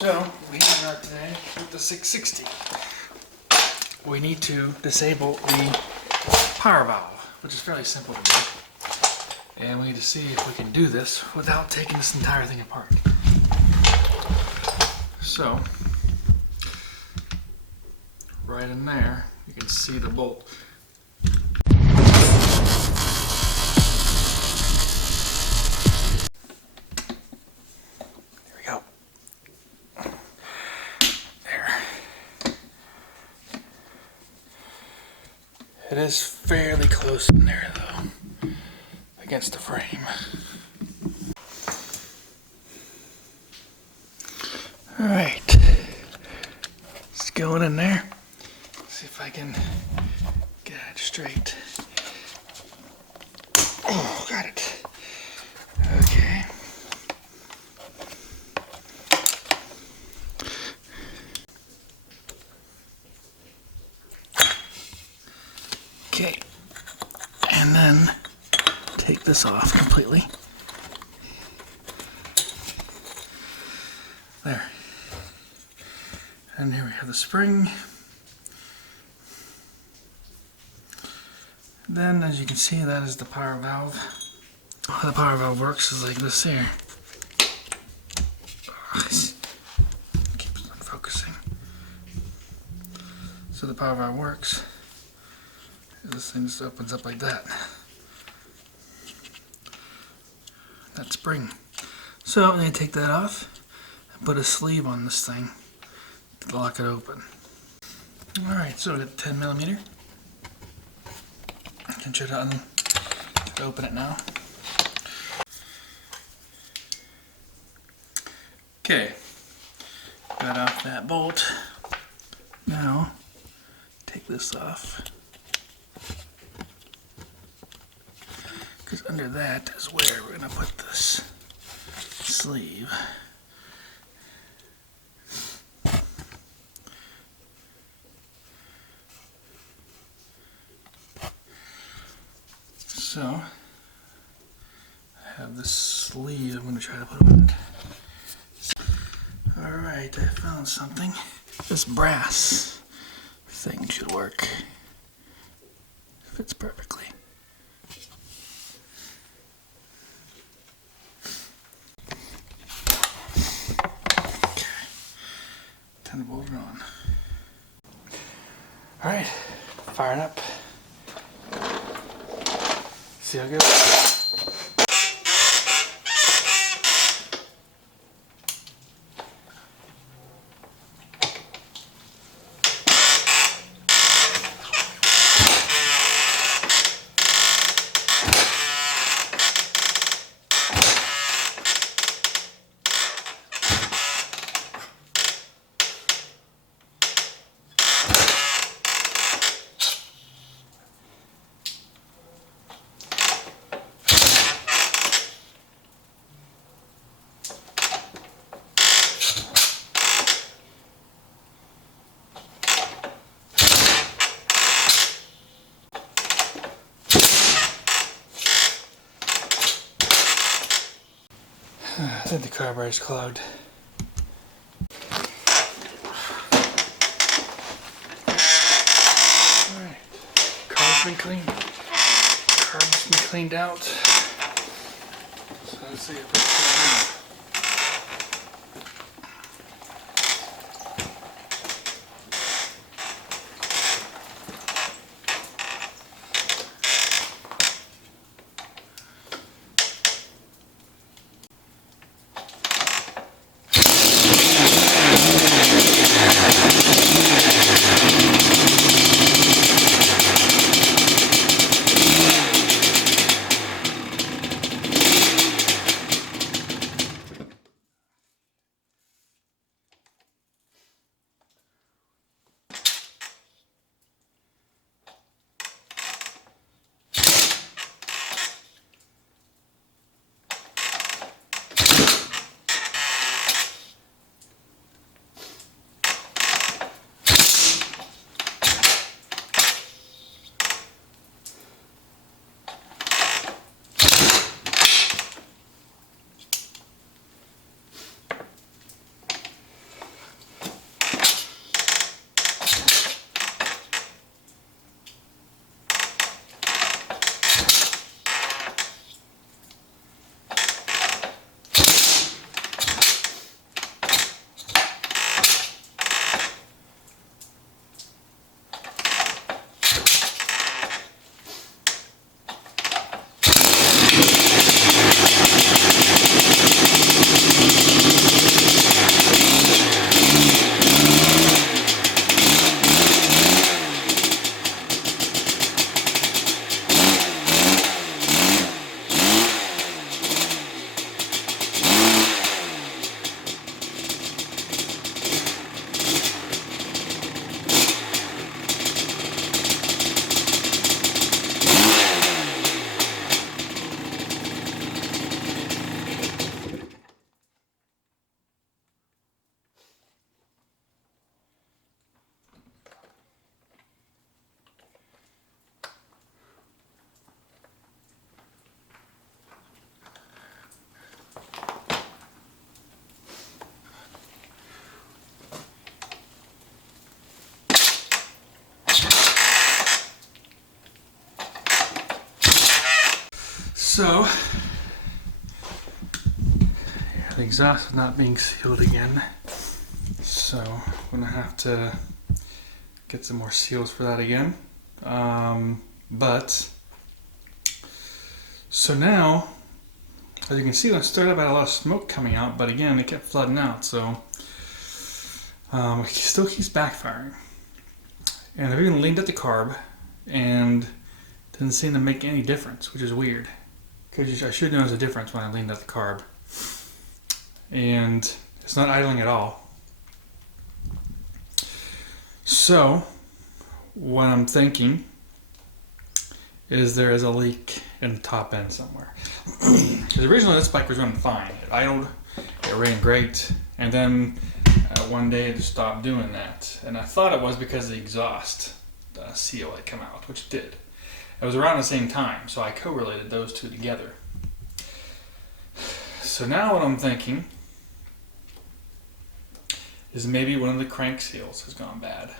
So, we start today with the 660. We need to disable the power valve, which is fairly simple to do. And we need to see if we can do this without taking this entire thing apart. So, right in there, you can see the bolt. It is fairly close in there though, against the frame. Alright, it's going in there. See if I can get it straight. Oh, got it. Okay. Okay, and then take this off completely. There. And here we have the spring. Then, as you can see, that is the power valve. How the power valve works is like this here. Keeps on focusing. So the power valve works. This thing just opens up like that. That spring. So I'm going to take that off and put a sleeve on this thing to lock it open. Alright, so we got 10mm. I can try to open it now. Okay, got off that bolt. Now, take this off. Because under that is where we're going to put this sleeve. So, I have this sleeve I'm going to try to put on. Alright, I found something. This brass thing should work. Fits perfectly. Turn the motor on. Alright, firing up. See how it goes. I think the carburetor's clogged. Alright, car's been cleaned. Carb's been cleaned out. So let's see if it's So, yeah, the exhaust is not being sealed again. So, I'm gonna have to get some more seals for that again. So now, as you can see, when I started, I had a lot of smoke coming out, but again, it kept flooding out, so it still keeps backfiring. And I've even leaned at the carb, and didn't seem to make any difference, which is weird. Because I should notice a difference when I leaned at the carb. And it's not idling at all. So, what I'm thinking is there is a leak in the top end somewhere. Because originally this bike was running fine. It idled, it ran great, and then one day it just stopped doing that. And I thought it was because the exhaust seal had come out, which it did. It was around the same time, so I correlated those two together. So now what I'm thinking is maybe one of the crank seals has gone bad.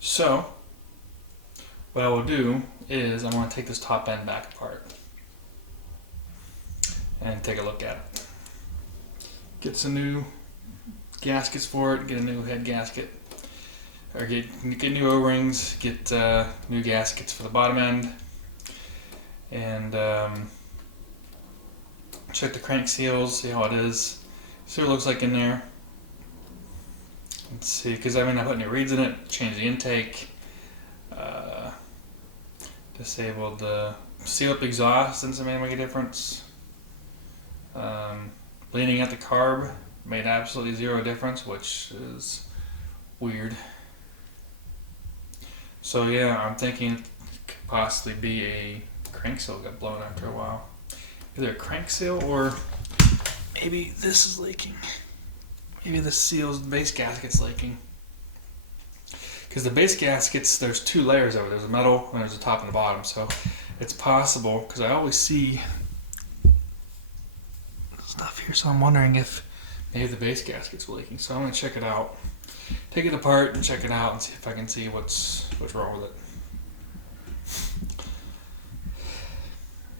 So what I will do is I want to take this top end back apart and take a look at it. Get some new gaskets for it, get a new head gasket, or get new O-rings, get new gaskets for the bottom end, and check the crank seals, see how it is, see what it looks like in there. Let's see, because I mean I put new reeds in it, changed the intake, disabled the seal up exhaust, didn't make a difference. Leaning at the carb made absolutely zero difference, which is weird. So yeah, I'm thinking it could possibly be a crank seal got blown after a while. Either a crank seal or maybe this is leaking. Maybe the seal's base gasket's leaking. Because the base gaskets, there's two layers of it. There's a metal and there's a top and a bottom. So it's possible, because I always see stuff here, so I'm wondering if maybe the base gasket's leaking. So I'm going to check it out. Take it apart and check it out and see if I can see what's wrong with it.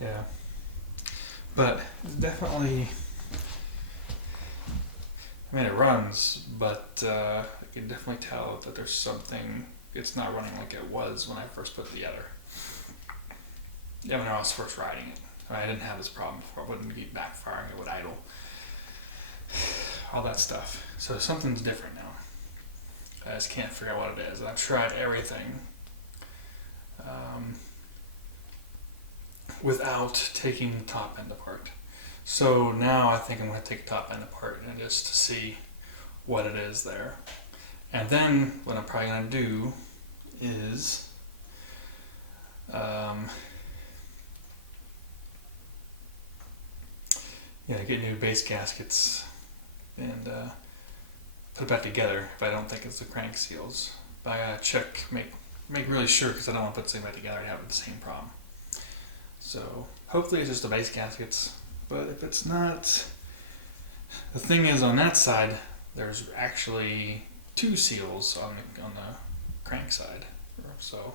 Yeah. But it's definitely, I mean it runs, but I can definitely tell that there's something, it's not running like it was when I first put it together. Yeah, when I was first riding it. I didn't have this problem before. It wouldn't be backfiring, it would idle. All that stuff. So something's different now. I just can't figure out what it is. I've tried everything without taking the top end apart. So now I think I'm going to take the top end apart and just to see what it is there. And then what I'm probably going to do is get new base gaskets and put it back together if I don't think it's the crank seals. But I gotta check, make really sure, because I don't want to put something back together and have the same problem. So hopefully it's just the base gaskets, but if it's not, the thing is on that side there's actually two seals on the crank side. So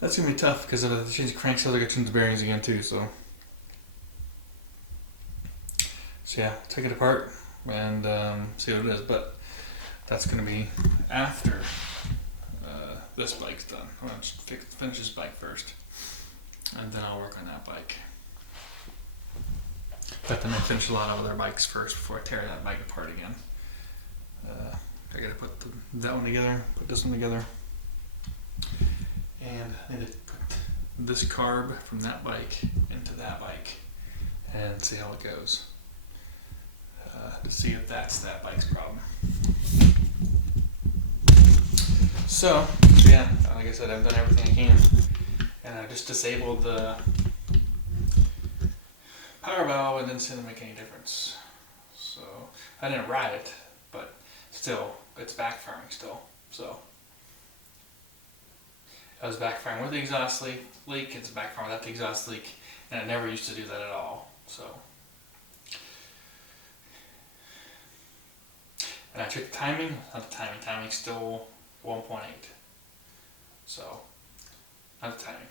that's going to be tough, because if I change the crank seal, I got to change the bearings again too, so yeah, take it apart and see what it is, but that's going to be after this bike's done. I'm going to finish this bike first, and then I'll work on that bike. But then I finish a lot of other bikes first before I tear that bike apart again. I got to put that one together, put this one together. And I need to put this carb from that bike into that bike and see how it goes. To see if that's that bike's problem. So, yeah, like I said, I've done everything I can. And I just disabled the power valve and didn't seem to make any difference. So, I didn't ride it, but still, it's backfiring still. So, I was backfiring with the exhaust leak, it's backfiring without the exhaust leak, and it never used to do that at all. So, and checked the timing, not the timing's still 1.8. So, not the timing.